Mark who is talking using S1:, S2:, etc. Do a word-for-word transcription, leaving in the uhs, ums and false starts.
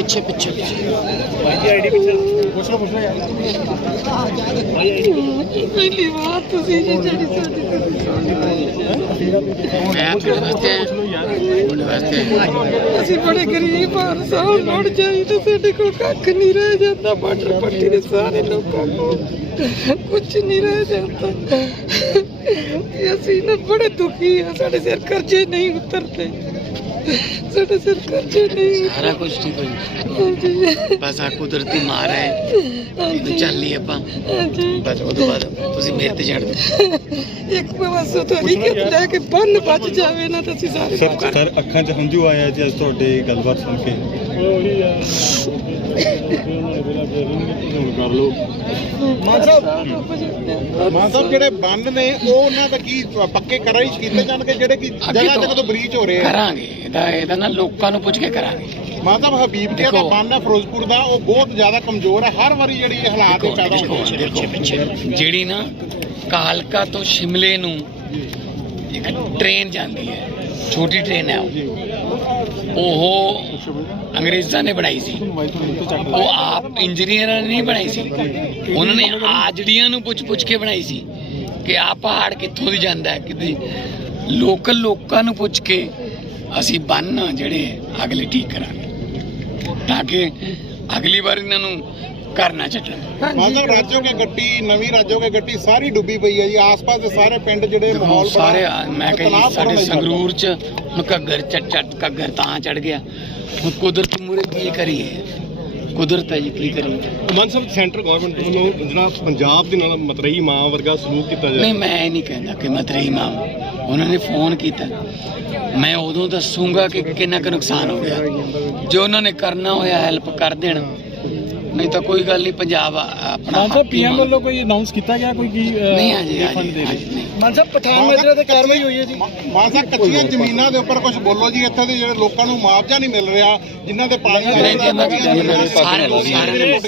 S1: ਪਿੱਛੇ ਪਿੱਛੇ
S2: ਆਈਡੀ ਪਿੱਛੇ ਪੁੱਛ ਲਓ ਪੁੱਛ ਲਓ ਯਾਰ
S3: ਪਹਿਲੀ ਵਾਰ ਤੁਸੀਂ ਜੀ ਜਿਹੜੀ ਸਾਡੀ
S1: ਮੈਂ ਤੁਹਾਡੇ ਵਾਸਤੇ ਤੁਹਾਡੇ ਵਾਸਤੇ
S3: ਅਸੀਂ ਬੜੇ ਗਰੀਬ ਹਾਂ, ਸਾਲ ਮੁੜ ਜਾਈ ਤਾਂ ਸਾਡੇ ਕੋਲ ਕੱਖ ਨਹੀਂ ਰਹਿ ਜਾਂਦਾ। ਬਾਰਡਰ ਪੱਟੀ ਦੇ ਸਾਰੇ ਲੋਕਾਂ ਕੋਲ ਕੁਝ ਨਹੀਂ ਰਹਿ ਜਾਂਦਾ ਤੇ ਅਸੀਂ ਨਾ ਬੜੇ ਦੁਖੀ ਹਾਂ। ਸਾਡੇ ਸਿਰ ਕਰਜ਼ੇ ਨਹੀਂ ਉਤਰਦੇ, ਸਾਡੇ ਸਿਰ ਕਰਜ਼ੇ ਨਹੀਂ।
S1: ਸਾਰਾ ਕੁਝ ਠੀਕ ਹੋ ਜਾਊ।
S3: ਹਾਂਜੀ
S1: ਬਸ ਆ ਕੁਦਰਤੀ ਮਾਰ ਹੈ, ਇਹਨੂੰ ਚੱਲ ਲਈ ਆਪਾਂ।
S3: ਹਾਂਜੀ
S1: ਬਸ ਉਹ ਤੋਂ ਬਾਅਦ ਤੁਸੀਂ ਮੇਰੇ ਤੇ ਛੱਡ ਦਿਓ।
S3: ਇੱਕ ਬਸ ਤੁਹਾਡੀ ਕਿ ਲੈ ਕੇ ਬੰਨ ਬਚ ਜਾਵੇ ਨਾ ਤਾਂ ਅਸੀਂ ਸਾਰੇ
S2: ਸਰ
S3: ਬਚ
S2: ਸਰ ਅੱਖਾਂ 'ਚ ਹੰਝੂ ਆਇਆ ਜੀ ਅੱਜ ਤੁਹਾਡੀ ਗੱਲਬਾਤ ਸੁਣ ਕੇ। ਕਰ ਲਓ
S4: ਮਾਨ ਸਾਹਿਬ ਜਿਹੜੇ ਬੰਨ ਨੇ ਉਹ ਉਹਨਾਂ ਦਾ ਕੀ ਪੱਕੇ ਕਰਾਈ ਕੀਤੇ ਜਾਣਗੇ ਜਿਹੜੇ ਕਿ ਜਗ੍ਹਾ ਜਗ੍ਹਾ ਤੋਂ ਬ੍ਰੀਚ ਹੋ ਰਹੇ ਆ?
S1: ਕਰਾਂਗੇ ਇਹਦਾ ਇਹਦਾ ਨਾ ਲੋਕਾਂ ਨੂੰ ਪੁੱਛ ਕੇ ਕਰਾਂਗੇ।
S4: ਮਾਨ ਸਾਹਿਬ ਹਬੀਬਕੇ ਦਾ ਬੰਨ ਹੈ ਫਿਰੋਜ਼ਪੁਰ ਦਾ, ਉਹ ਬਹੁਤ ਜ਼ਿਆਦਾ ਕਮਜ਼ੋਰ ਹੈ। ਹਰ ਵਾਰੀ ਜਿਹੜੀ ਇਹ ਹਾਲਾਤ ਇਹ ਪੈਦਾ ਹੁੰਦੇ
S1: ਦੇਖੋ ਜਿਹੜੀ ਨਾ ਕਾਲਕਾ ਤੋਂ ਸ਼ਿਮਲੇ ਨੂੰ ਇੱਕ ਟ੍ਰੇਨ ਜਾਂਦੀ ਹੈ, ਛੋਟੀ ਟ੍ਰੇਨ ਹੈ ਉਹ ਉਹ ਅੰਗਰੇਜ਼ਾਂ ਨੇ ਬਣਾਈ ਸੀ। ਉਹ ਆਪ ਇੰਜੀਨੀਅਰਾਂ ਨੇ ਨਹੀਂ ਬਣਾਈ ਸੀ, ਉਹਨਾਂ ਨੇ ਆਜੜੀਆਂ ਨੂੰ ਪੁੱਛ ਪੁੱਛ ਕੇ ਬਣਾਈ ਸੀ ਕਿ ਆਹ ਪਹਾੜ ਕਿੱਥੋਂ ਦੀ ਜਾਂਦਾ ਹੈ, ਕਿਤੇ ਲੋਕਲ ਲੋਕਾਂ ਨੂੰ ਪੁੱਛ ਕੇ ਅਸੀਂ ਬੰਨ ਜਿਹੜੇ ਅਗਲੇ ਠੀਕ ਕਰਾਂਗੇ ਤਾਂ ਕਿ ਅਗਲੀ ਵਾਰ ਇਹਨਾਂ ਨੂੰ ਕਰਨਾ ਚੱਟਣ।
S4: ਮਾਨ ਸਾਹਿਬ ਰਾਜੋ ਕੇ ਗੱਟੀ ਨਵੀਂ ਰਾਜੋ ਕੇ ਗੱਟੀ ਸਾਰੀ ਡੁੱਬੀ ਪਈ ਹੈ ਜੀ। ਆਸ-ਪਾਸ ਦੇ ਸਾਰੇ ਪਿੰਡ ਜਿਹੜੇ ਮਾਹੌਲ
S1: ਸਾਰੇ ਮੈਂ ਕਹਿੰਦਾ ਸਾਡੇ ਸੰਗਰੂਰ ਚ ਹੁਣ ਘੱਗਰ ਚੱਟ ਚੱਟ ਘੱਗਰ ਤਾਂ ਚੜ ਗਿਆ। ਹੁਣ ਕੁਦਰਤ ਮੂਰੇ ਕੀ ਕਰੀਏ, ਕੁਦਰਤ ਹੈ ਜੀ, ਕੀ ਕਰੀਏ।
S2: ਮਾਨ ਸਾਹਿਬ ਸੈਂਟਰ ਗਵਰਨਮੈਂਟ ਵੱਲੋਂ ਜਿਹੜਾ ਪੰਜਾਬ ਦੇ ਨਾਲ ਮਤਰੇਈ ਮਾਂ ਵਰਗਾ ਸਲੂਕ ਕੀਤਾ
S1: ਨਹੀਂ ਮੈਂ ਇਹ ਨਹੀਂ ਕਹਿੰਦਾ ਕਿ ਮਤਰੇਈ ਮਾਂ, ਉਹਨਾਂ ਨੇ ਫੋਨ ਕੀਤਾ, ਮੈਂ ਉਦੋਂ ਦੱਸੂਗਾ ਕਿ ਕਿੰਨਾ ਕੁ ਨੁਕਸਾਨ ਹੋ ਗਿਆ। ਜੋ ਉਹਨਾਂ ਨੇ ਕਰਨਾ ਹੋਇਆ ਹੈਲਪ ਕਰ ਦੇਣ, ਨਹੀਂ ਤਾਂ ਕੋਈ ਗੱਲ ਨਹੀਂ। ਪੰਜਾਬ ਆਪਣਾ
S2: ਮਾਨ ਸਾਹਿਬ ਪੀਐਮ ਵੱਲੋਂ ਕੋਈ ਅਨਾਉਂਸ ਕੀਤਾ ਗਿਆ ਕੋਈ ਕੀ
S1: ਨਹੀਂ ਹਾਂਜੀ
S4: ਮਾਨ ਸਾਹਿਬ ਪਠਾਨ ਮਾਜਰਾ ਤੇ ਕਾਰਵਾਈ ਹੋਈ ਹੈ ਜੀ। ਮਾਨ ਸਾਹਿਬ ਕੱਚੀਆਂ ਜ਼ਮੀਨਾਂ ਦੇ ਉੱਪਰ ਕੁਝ ਬੋਲੋ ਜੀ। ਇੱਥੇ ਦੇ ਜਿਹੜੇ ਲੋਕਾਂ ਨੂੰ ਮੁਆਵਜ਼ਾ ਨਹੀਂ ਮਿਲ ਰਿਹਾ, ਜਿਨ੍ਹਾਂ ਦੇ ਪਾਣੀ
S1: ਸਾਰੇ ਸਾਰੇ